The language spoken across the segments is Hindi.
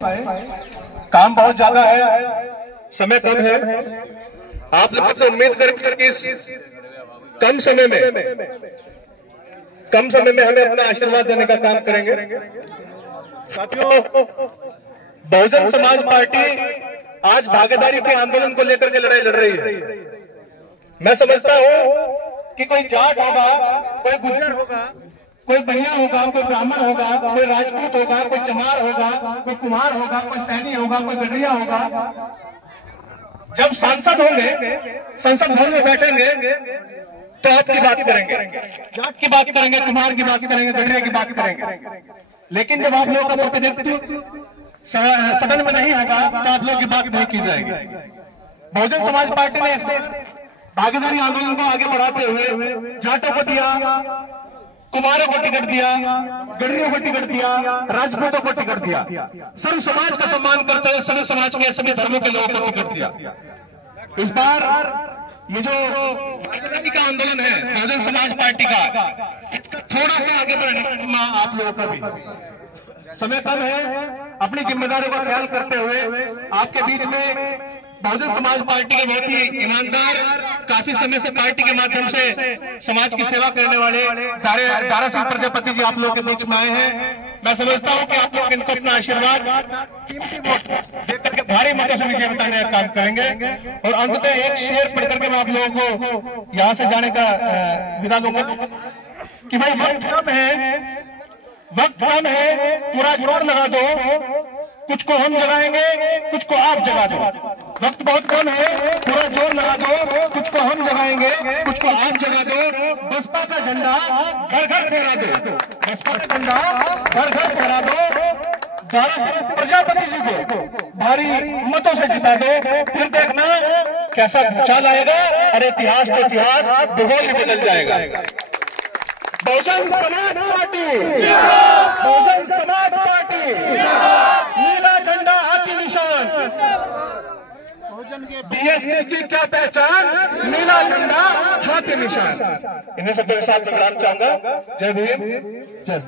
काम बहुत ज्यादा है, समय कम है। आप लोग तो उम्मीद करेंगे कि इस कम समय में हमें अपना आशीर्वाद देने का काम करेंगे। साथियों, बहुजन समाज पार्टी आज भागीदारी के आंदोलन को लेकर के लड़ाई लड़ रही है। मैं समझता हूं कि कोई जाट होगा, कोई गुर्जर होगा, कोई बनिया होगा, कोई ब्राह्मण होगा, कोई राजपूत होगा, कोई चमार होगा, कोई कुमार होगा, कोई सैनी होगा, कोई गडरिया होगा। जब सांसद होंगे, संसद भवन में बैठेंगे तो आपकी बात करेंगे, जाट की बात करेंगे, कुमार की बात करेंगे, गडरिया की बात करेंगे। लेकिन जब आप लोगों का प्रतिनिधित्व सदन में नहीं होगा तो आप लोगों की बात नहीं की जाएगी। बहुजन समाज पार्टी ने इस भागीदारी आंदोलन को आगे बढ़ाते हुए जाटों को दिया, कुमारों को टिकट दिया, गडरियों को टिकट दिया, राजपूतों को टिकट दिया, सर्व समाज का सम्मान करते हुए सभी समाज के सभी धर्मों के लोगों को टिकट दिया। इस बार ये जो भागीदारी का आंदोलन है बहुजन समाज पार्टी का, इसका थोड़ा सा आगे बढ़ने आप लोगों का भी समय कम है। अपनी जिम्मेदारी का ख्याल करते हुए आपके बीच में बहुजन समाज पार्टी के बहुत ही ईमानदार, काफी समय से पार्टी के माध्यम से समाज की सेवा करने वाले दारा सिंह प्रजापति जी आप लोगों के बीच में आए हैं। मैं समझता हूं कि आप लोग इनको अपना आशीर्वाद कीमती वोट देकर के भारी मतों से विजय बताने का काम करेंगे। और अंततः एक शेर पढ़ करके मैं आप लोगों को यहां से जाने का विदा दूंगा कि भाई वक्त कम है, पूरा जोर लगा दो, कुछ को हम जगाएंगे, कुछ को आप जगा दो। वक्त बहुत कम है, पूरा जोर लगा दो, कुछ को हम जगाएंगे, कुछ को आप जगा दो। बसपा का झंडा घर घर फहरा दो, बसपा का झंडा घर घर फहरा दो। दारा सिंह प्रजापति जी को भारी मतों से जिता दो, फिर देखना कैसा भूचाल आएगा। अरे इतिहास तो इतिहास, भूगोल ही बदल जाएगा। बहुजन समाज पार्टी, बहुजन समाज पार्टी, नीला झंडा हाथी निशान, बीएसपी की क्या पहचान, नीला झंडा हाथी निशान। इन्हें शब्दों के साथ दोहराना चाहूंगा। जय भीम, जय।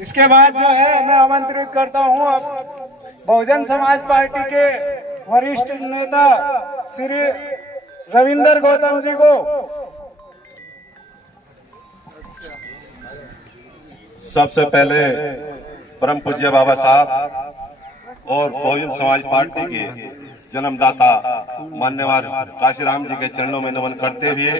इसके बाद जो है मैं आमंत्रित करता हूं बहुजन समाज पार्टी के वरिष्ठ नेता श्री रविंदर गौतम जी को। सबसे पहले परम पूज्य बाबा साहब और बहुजन समाज पार्टी के जन्मदाता मान्यवर काशीराम जी के चरणों में नमन करते हुए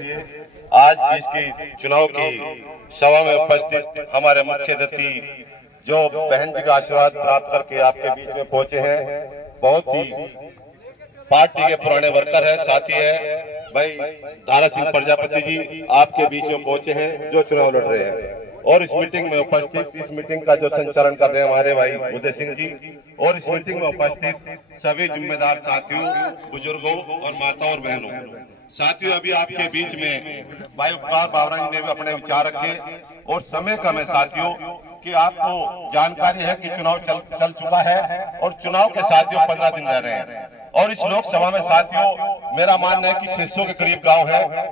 आज की इसकी चुनाव की सभा में उपस्थित हमारे मुख्य अतिथि जो बहन जी का आशीर्वाद प्राप्त करके आपके बीच में पहुंचे हैं, बहुत ही पार्टी के पुराने वर्कर है, साथी है भाई दारा सिंह प्रजापति जी आपके बीच में पहुंचे हैं जो चुनाव लड़ रहे हैं। और इस मीटिंग में उपस्थित, इस मीटिंग का जो संचालन कर रहे हैं हमारे भाई उदय सिंह जी, और इस मीटिंग में उपस्थित सभी जिम्मेदार साथियों, बुजुर्गों और माताओं और बहनों। साथियों, अभी आपके बीच में भाई उपकार बावरा ने भी अपने विचार रखे और समय कम है साथियों कि आपको जानकारी है कि चुनाव चल चुका है और चुनाव के साथियों 15 दिन रह रहे हैं। और इस लोकसभा में साथियों मेरा मानना है कि 600 के करीब गांव है।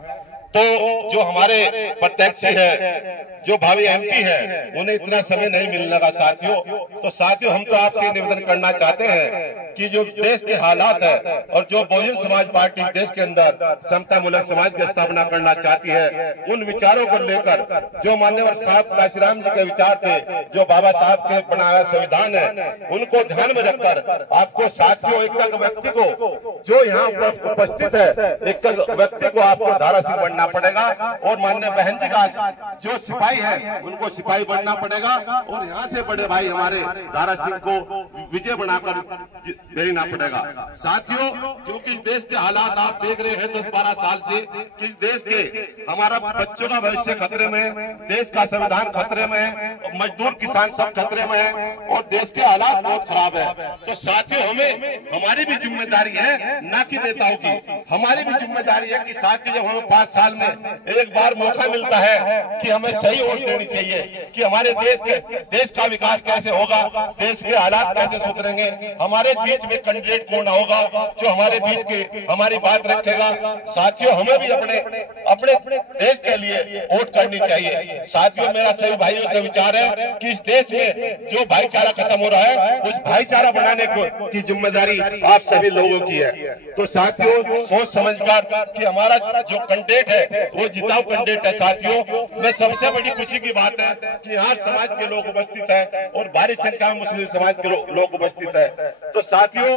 तो जो हमारे प्रत्याशी है, जो भावी एमपी है, उन्हें इतना समय नहीं मिलने का साथियों। तो साथियों हम तो आपसे निवेदन करना चाहते हैं कि जो देश के हालात है और जो बहुजन समाज पार्टी देश के अंदर समता मूलक समाज की स्थापना करना चाहती है, उन विचारों को लेकर जो मान्यवर साहब काशीराम जी के विचार थे, जो बाबा साहब के बनाया संविधान है, उनको ध्यान में रखकर आपको साथियों एक व्यक्ति को जो यहाँ पर उपस्थित है, एक व्यक्ति को आपको दारा सिंह बनना पड़ेगा और मान्य बहन जी का जो सिपाही है उनको सिपाही बनना पड़ेगा और यहाँ से बड़े भाई हमारे दारा सिंह को विजय बनाकर भेजना पड़ेगा। साथियों, क्योंकि इस देश के हालात आप देख रहे हैं 10-12 साल से, किस देश के हमारा बच्चों का भविष्य खतरे में, देश का संविधान खतरे में है, मजदूर किसान सब खतरे में है और देश के हालात बहुत खराब है। तो साथियों हमारी भी जिम्मेदारी है, न कि नेताओं की, हमारी भी जिम्मेदारी है कि साथियों जब हमें 5 साल में एक बार मौका मिलता है कि हमें सही वोट देनी चाहिए कि हमारे देश का विकास कैसे होगा, देश के हालात कैसे सुधरेंगे, हमारे बीच में कैंडिडेट कौन होगा जो हमारे बीच के हमारी बात रखेगा। साथियों, हमें भी अपने देश के लिए वोट करनी चाहिए। साथियों, मेरा सभी भाइयों से विचार है कि इस देश में जो भाईचारा खत्म हो रहा है, उस भाईचारा बनाने की जिम्मेदारी आप सभी लोगों की है। तो साथियों, सोच समझकर कि हमारा जो कैंडिडेट है वो जिताऊ कैंडिडेट है। साथियों, मैं सबसे बड़ी खुशी की बात है कि हर समाज के लोग उपस्थित है और भारी संख्या में मुस्लिम समाज के लोग उपस्थित है। तो साथियों,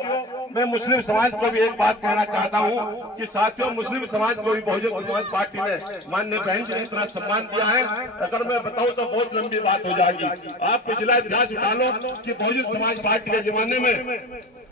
मैं मुस्लिम समाज को भी एक बात कहना चाहता हूँ कि साथियों, मुस्लिम समाज को भी बहुजन समाज पार्टी ने माननीय बहन जी ने इतना सम्मान दिया है। अगर मैं बताऊं तो बहुत लंबी बात हो जाएगी। आप पिछला इतिहास उठा लो कि बहुजन समाज पार्टी के जमाने में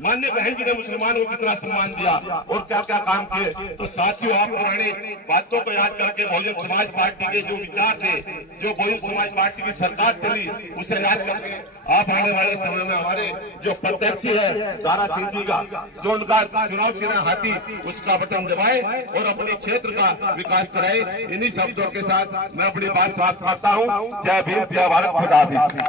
माननीय बहन जी ने मुसलमानों को कितना सम्मान दिया और क्या क्या काम किए। तो साथियों, आप पुरानी बातों को याद करके बहुजन समाज पार्टी के जो विचार थे, जो बहुजन समाज पार्टी की सरकार चली, उसे याद करके आप आने वाले समय में हमारे जो प्रत्याशी है दारा सिंह जी का, जो उनका चुनाव चिन्ह हाथी, उसका बटन दबाए और अपने क्षेत्र का विकास कराए। इन्हीं शब्दों के साथ मैं अपनी बात समाप्त करता हूँ। जय भीम, जय भारत, खुदा हाफिज।